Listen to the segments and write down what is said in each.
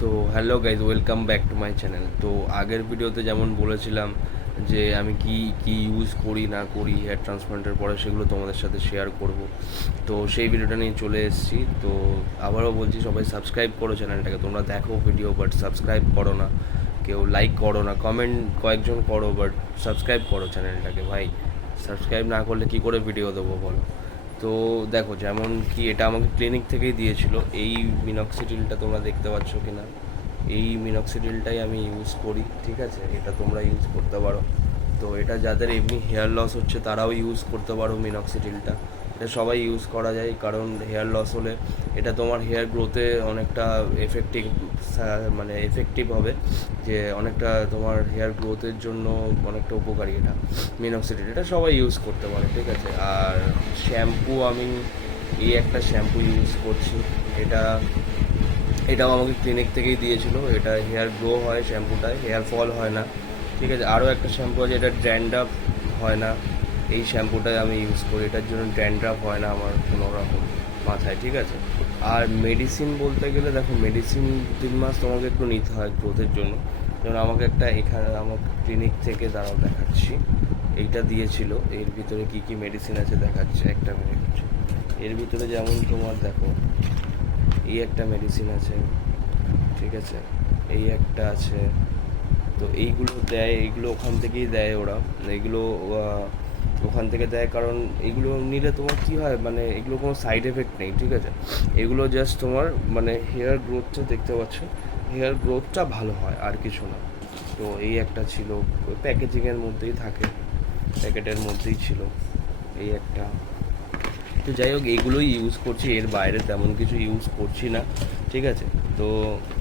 তো hello guys, welcome back to my channel. তো আগের ভিডিওতে যেমন বলেছিলাম যে আমি কি কি ইউজ করি না করি হেয়ার ট্রান্সপ্লান্টের পরে, সেগুলো তোমাদের সাথে শেয়ার করব। তো সেই ভিডিওটা নিয়ে চলে এসেছি। তো আবারও বলছি, সবাই সাবস্ক্রাইব করো চ্যানেলটাকে। তোমরা দেখো ভিডিও, বাট সাবস্ক্রাইব করো না, কেউ লাইক করো না, কমেন্ট কয়েকজন করো, বাট সাবস্ক্রাইব করো চ্যানেলটাকে। ভাই, সাবস্ক্রাইব না করলে কী করে ভিডিও দেবো বলো? তো দেখো, যেমন কি এটা আমাকে ক্লিনিক থেকেই দিয়েছিল। এই মিনক্সিডিলটা তোমরা দেখতে পাচ্ছ কি না, এই মিনক্সিডিলটাই আমি ইউজ করি, ঠিক আছে? এটা তোমরা ইউজ করতে পারো। তো এটা যাদের এমনি হেয়ার লস হচ্ছে তারাও ইউজ করতে পারো মিনক্সিডিলটা। এটা সবাই ইউজ করা যায়, কারণ হেয়ার লস হলে এটা তোমার হেয়ার গ্রোথে অনেকটা এফেক্টিভ হবে, যে অনেকটা তোমার হেয়ার গ্রোথের জন্য অনেকটা উপকারী এটা মিনক্সিডিল। এটা সবাই ইউজ করতে পারে, ঠিক আছে? আর শ্যাম্পু, আমি এই একটা শ্যাম্পু ইউজ করছি। এটা এটাও আমাকে ক্লিনিক থেকেই দিয়েছিল। এটা হেয়ার গ্রো হয় শ্যাম্পুটায়, হেয়ার ফল হয় না, ঠিক আছে? আরও একটা শ্যাম্পু আছে, এটা ড্যান্ড্রাফ হয় না। এই শ্যাম্পুটাই আমি ইউজ করি, এটার জন্য ড্যান্ড্রাফ হয় না আমার কোনো রকম মাথায়, ঠিক আছে? আর মেডিসিন বলতে গেলে দেখো, মেডিসিন 3 মাস তোমাকে একটু নিতে হয় গ্রোথের জন্য। যেমন আমাকে একটা এখানে আমার ক্লিনিক থেকে দাঁড়াও দেখাচ্ছি, এইটা দিয়েছিল। এর ভিতরে কী কী মেডিসিন আছে দেখাচ্ছে, একটা মিনিট। এর ভিতরে যেমন তোমার দেখো, এই একটা মেডিসিন আছে, ঠিক আছে? এই একটা আছে। তো এইগুলো দেয়, এইগুলো ওখান থেকেই দেয় ওরা। এইগুলো ওখান থেকে দেয়, কারণ এগুলো নিলে তোমার কী হয়, মানে এগুলো কোনো সাইড এফেক্ট নেই, ঠিক আছে? এগুলো জাস্ট তোমার মানে হেয়ার গ্রোথটা, দেখতে পাচ্ছ, হেয়ার গ্রোথটা ভালো হয়, আর কিছু না। তো এই একটা ছিল, ওই প্যাকেজিংয়ের মধ্যেই থাকে, প্যাকেটের মধ্যেই ছিল এই একটা। তো যাই হোক, এইগুলোই ইউজ করছি, এর বাইরে তেমন কিছু ইউজ করছি না, ঠিক আছে? তো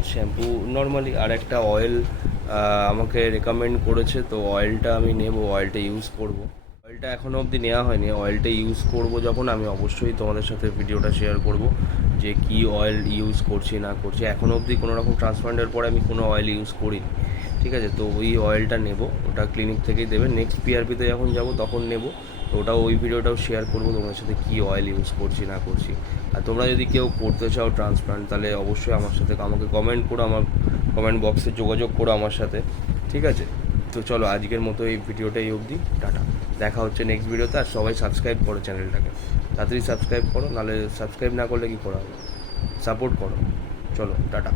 শ্যাম্পু নর্মালি, আর একটা অয়েল আমাকে রেকমেন্ড করেছে, তো অয়েলটা আমি নেব, অয়েলটা ইউজ করব। অয়েলটা এখনও অবধি নেওয়া হয়নি, অয়েলটা ইউজ করব যখন, আমি অবশ্যই তোমাদের সাথে ভিডিওটা শেয়ার করব যে কি অয়েল ইউজ করছি না করছি। এখনও অবধি কোনো রকম ট্রান্সপ্লান্টের পরে আমি কোনো অয়েল ইউজ করিনি, ঠিক আছে? তো ওই অয়েলটা নেব, ওটা ক্লিনিক থেকেই দেবে। নেক্সট পিআরপিতে যখন যাব তখন নেব। তো ওটাও, ওই ভিডিওটাও শেয়ার করবো তোমার সাথে, কী অয়েল ইউজ করছি না করছি। আর তোমরা যদি কেউ করতে চাও ট্রান্সপ্লান্ট, তাহলে অবশ্যই আমার সাথে আমাকে কমেন্ট করো, আমার কমেন্ট বক্সে যোগাযোগ করো আমার সাথে, ঠিক আছে? তো চলো, আজকের মতো এই ভিডিওটা এই অবধি, টাটা। দেখা হচ্ছে নেক্সট ভিডিওতে। আর সবাই সাবস্ক্রাইব করো চ্যানেলটাকে, তাড়াতাড়ি সাবস্ক্রাইব করো, নাহলে সাবস্ক্রাইব না করলে কী করা হবে? সাপোর্ট করো। চলো, টাটা।